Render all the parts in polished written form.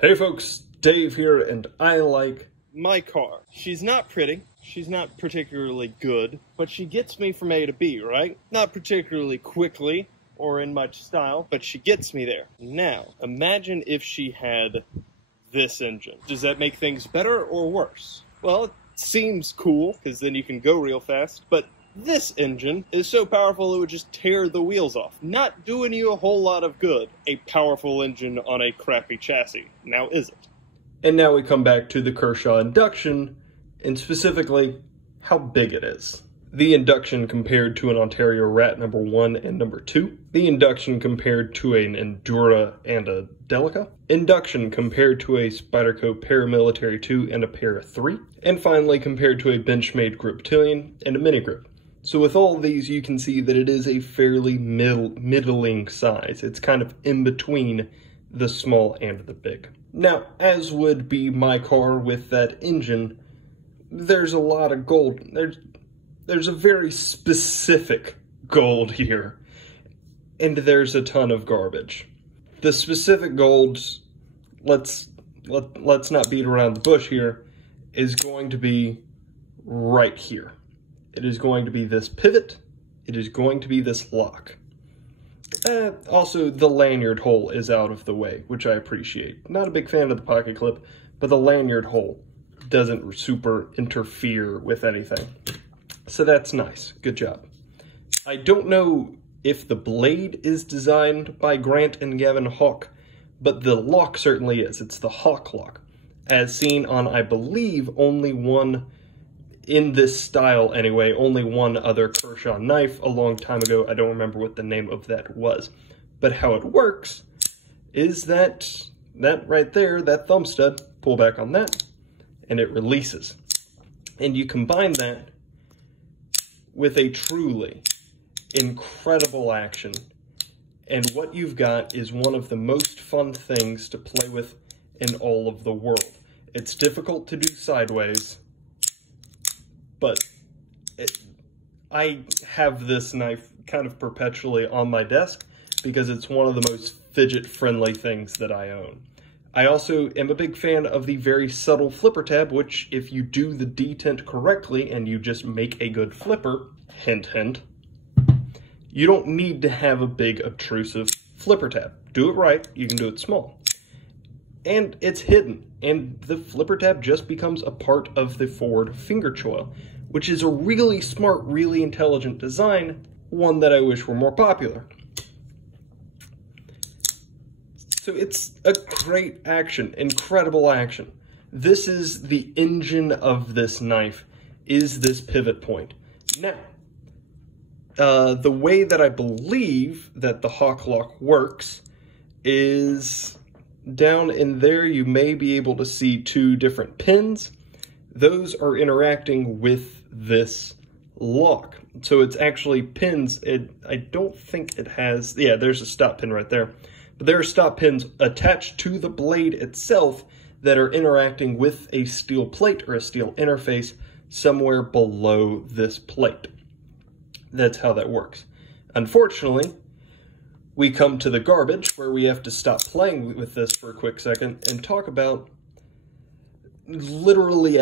Hey folks, Dave here, and I like my car. She's not pretty, she's not particularly good, but she gets me from A to B, right? Not particularly quickly or in much style, but she gets me there. Now, imagine if she had this engine. Does that make things better or worse? Well, it seems cool, because then you can go real fast, but this engine is so powerful it would just tear the wheels off. Not doing you a whole lot of good. A powerful engine on a crappy chassis. Now is it? And now we come back to the Kershaw Induction, and specifically, how big it is. The Induction compared to an Ontario Rat number 1 and number 2. The Induction compared to an Endura and a Delica. Induction compared to a Spyderco Paramilitary 2 and a Para 3. And finally compared to a Benchmade Grip Battalion and a Mini Grip. So with all of these, you can see that it is a fairly middling size. It's kind of in between the small and the big. Now, as would be my car with that engine, there's a lot of gold. There's a very specific gold here, and there's a ton of garbage. The specific golds, let's not beat around the bush here, is going to be right here. It is going to be this pivot. It is going to be this lock. Also, the lanyard hole is out of the way, which I appreciate. Not a big fan of the pocket clip, but the lanyard hole doesn't super interfere with anything. So that's nice. Good job. I don't know if the blade is designed by Grant and Gavin Hawk, but the lock certainly is. It's the Hawk lock, as seen on, I believe, only one, in this style anyway, only one other Kershaw knife a long time ago. I don't remember what the name of that was. But how it works is that right there, that thumb stud, pull back on that, and it releases. And you combine that with a truly incredible action, and what you've got is one of the most fun things to play with in all of the world. It's difficult to do sideways, but I have this knife kind of perpetually on my desk because it's one of the most fidget-friendly things that I own. I also am a big fan of the very subtle flipper tab, which if you do the detent correctly and you just make a good flipper, hint, hint, you don't need to have a big obtrusive flipper tab. Do it right, you can do it small. And it's hidden, and the flipper tab just becomes a part of the forward finger choil, which is a really smart, really intelligent design, one that I wish were more popular. So it's a great action, incredible action. This is the engine of this knife, is this pivot point. Now, the way that I believe that the Hawk lock works is down in there you may be able to see two different pins. Those are interacting with this lock. So it's actually pins. I don't think it has, yeah, there's a stop pin right there. But there are stop pins attached to the blade itself that are interacting with a steel plate or a steel interface somewhere below this plate. That's how that works. Unfortunately, we come to the garbage where we have to stop playing with this for a quick second and talk about literally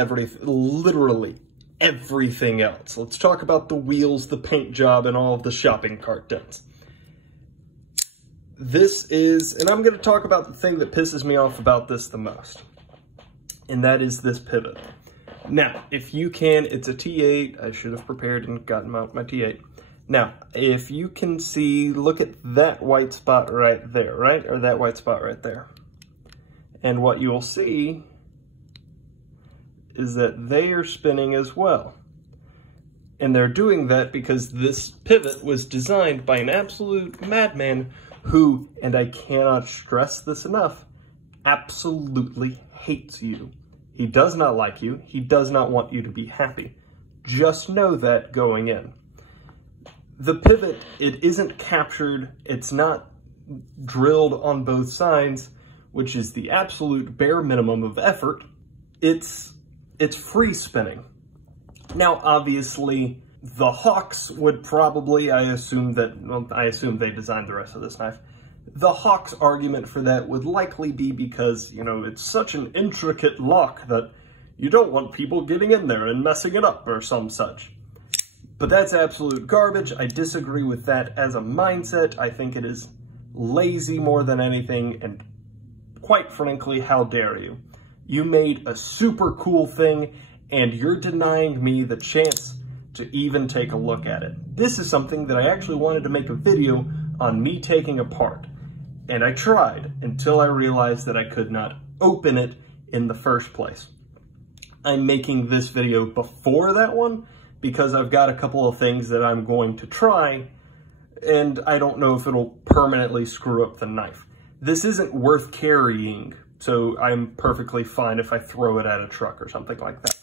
everything else. Let's talk about the wheels, the paint job, and all of the shopping cart dents. This is, and I'm going to talk about the thing that pisses me off about this the most, and that is this pivot. Now, if you can, it's a T8. I should have prepared and gotten out my T8. Now, if you can see, look at that white spot right there, right? Or that white spot right there. And what you will see is that they are spinning as well. And they're doing that because this pivot was designed by an absolute madman who, and I cannot stress this enough, absolutely hates you. He does not like you. He does not want you to be happy. Just know that going in. The pivot, it isn't captured. It's not drilled on both sides, which is the absolute bare minimum of effort. It's free spinning. Now, obviously, the Hawks would probably, I assume they designed the rest of this knife. The Hawk's argument for that would likely be because, you know, it's such an intricate lock that you don't want people getting in there and messing it up or some such. But that's absolute garbage. I disagree with that as a mindset. I think it is lazy more than anything, and quite frankly, how dare you? You made a super cool thing, and you're denying me the chance to even take a look at it. This is something that I actually wanted to make a video on me taking apart, and I tried until I realized that I could not open it in the first place. I'm making this video before that one because I've got a couple of things that I'm going to try, and I don't know if it'll permanently screw up the knife. This isn't worth carrying, so I'm perfectly fine if I throw it at a truck or something like that.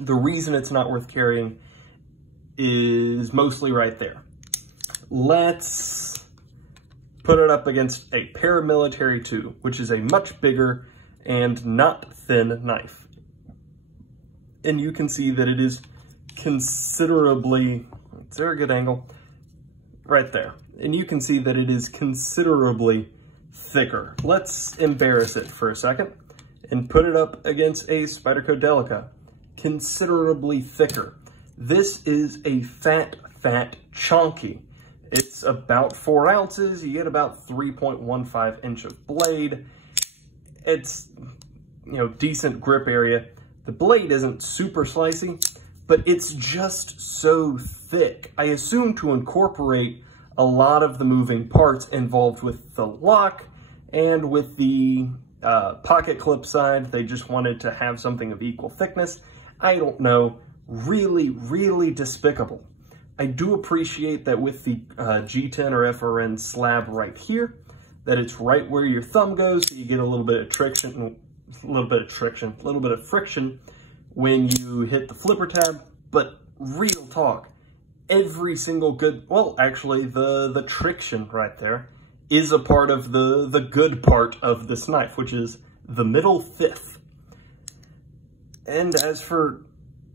The reason it's not worth carrying is mostly right there. Let's put it up against a Paramilitary 2, which is a much bigger and not thin knife. And you can see that it is considerably, is there a good angle? Right there. And you can see that it is considerably thicker. Let's embarrass it for a second and put it up against a Spyderco Delica. Considerably thicker. This is a fat chonky. It's about 4 ounces. You get about 3.15 inch of blade. It's, you know, decent grip area. The blade isn't super slicey, but it's just so thick. I assume to incorporate a lot of the moving parts involved with the lock and with the pocket clip side. They just wanted to have something of equal thickness. I don't know. Really despicable. I do appreciate that with the G10 or FRN slab right here, that it's right where your thumb goes, so you get a little bit of friction when you hit the flipper tab. But real talk, every single good, well, actually the triction right there is a part of the good part of this knife, which is the middle fifth. And as for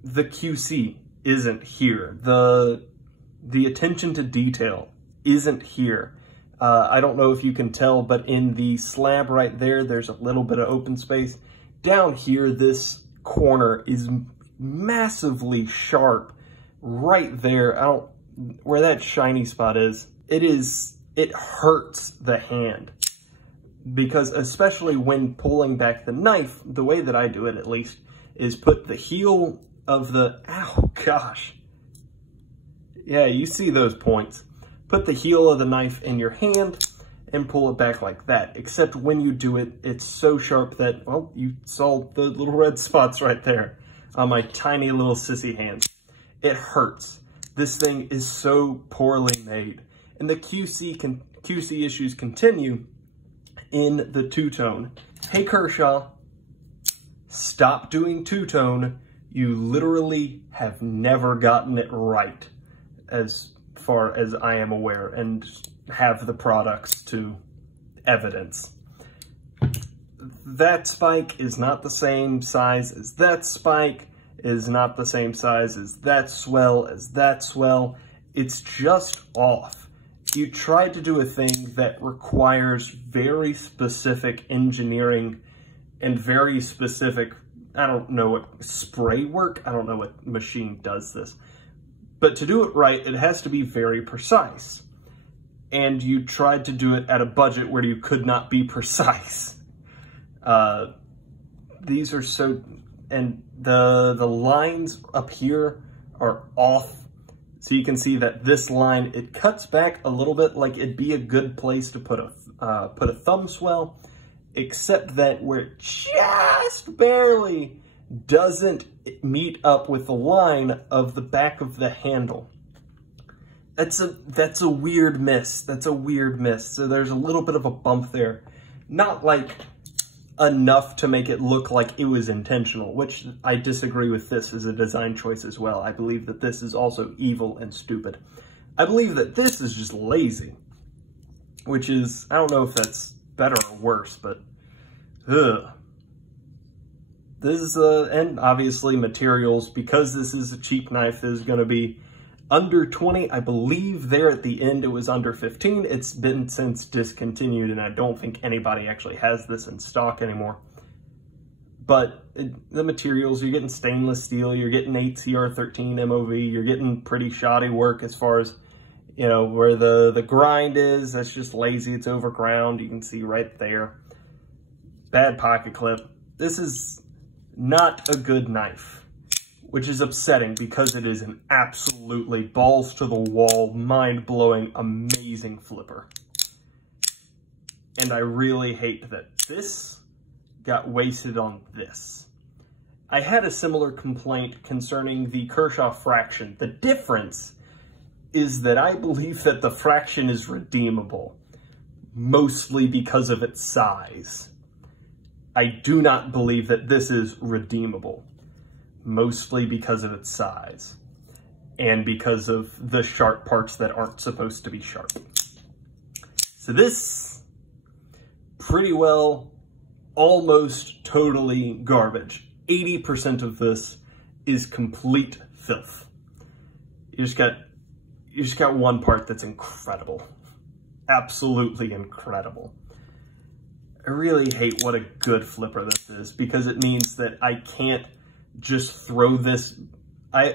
the QC, isn't here. The attention to detail isn't here. I don't know if you can tell, but in the slab right there, there's a little bit of open space. Down here, this corner is massively sharp right there. Where that shiny spot is, it hurts the hand. Because especially when pulling back the knife, the way that I do it at least, is put the heel of the, ow, gosh. Yeah, you see those points. Put the heel of the knife in your hand and pull it back like that. Except when you do it, it's so sharp that, well, you saw the little red spots right there on my tiny little sissy hands. It hurts. This thing is so poorly made. And the QC issues continue in the two-tone. Hey, Kershaw, stop doing two-tone. You literally have never gotten it right, as far as I am aware, and have the products to evidence. That spike is not the same size as that spike, is not the same size as that swell, It's just off. You tried to do a thing that requires very specific engineering and very specific, I don't know what, spray work? I don't know what machine does this. But to do it right, it has to be very precise. And you tried to do it at a budget where you could not be precise. These are so, and the lines up here are off. So you can see that this line, it cuts back a little bit like it'd be a good place to put a thumb swell, except that where it just barely doesn't meet up with the line of the back of the handle. That's a weird miss. That's a weird miss. So there's a little bit of a bump there. Not like enough to make it look like it was intentional, which I disagree with this as a design choice as well. I believe that this is also evil and stupid. I believe that this is just lazy, which is, I don't know if that's better or worse, but ugh. This is, and obviously materials, because this is a cheap knife, there's going to be under 20. I believe there at the end it was under 15. It's been since discontinued, and I don't think anybody actually has this in stock anymore. But the materials, you're getting stainless steel, you're getting 8CR13 MOV, you're getting pretty shoddy work as far as, you know, where the grind is. That's just lazy, it's overground, you can see right there. Bad pocket clip. This is not a good knife, which is upsetting because it is an absolutely balls to the wall, mind-blowing, amazing flipper. And I really hate that this got wasted on this. I had a similar complaint concerning the Kershaw fraction. The difference is that I believe that the fraction is redeemable, mostly because of its size. I do not believe that this is redeemable, mostly because of its size and because of the sharp parts that aren't supposed to be sharp. So this, pretty well, almost totally garbage. 80% of this is complete filth. You just got one part that's incredible. Absolutely incredible. I really hate what a good flipper this is, because it means that I can't just throw this. All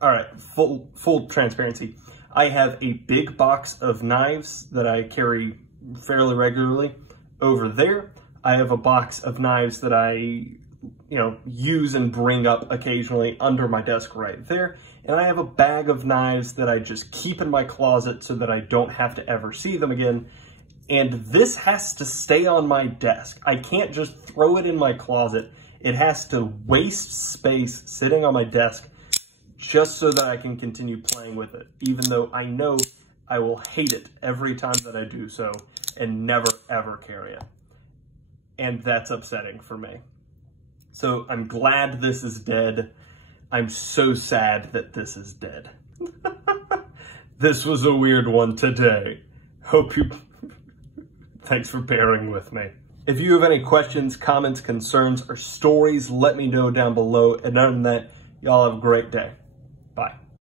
right, full transparency. I have a big box of knives that I carry fairly regularly. Over there, I have a box of knives that I, use and bring up occasionally under my desk right there. And I have a bag of knives that I just keep in my closet so that I don't have to ever see them again. And this has to stay on my desk. I can't just throw it in my closet. It has to waste space sitting on my desk just so that I can continue playing with it, even though I know I will hate it every time that I do so and never ever carry it. And that's upsetting for me. So I'm glad this is dead. I'm so sad that this is dead. This was a weird one today. Thanks for bearing with me. If you have any questions, comments, concerns, or stories, let me know down below. And other than that, y'all have a great day. Bye.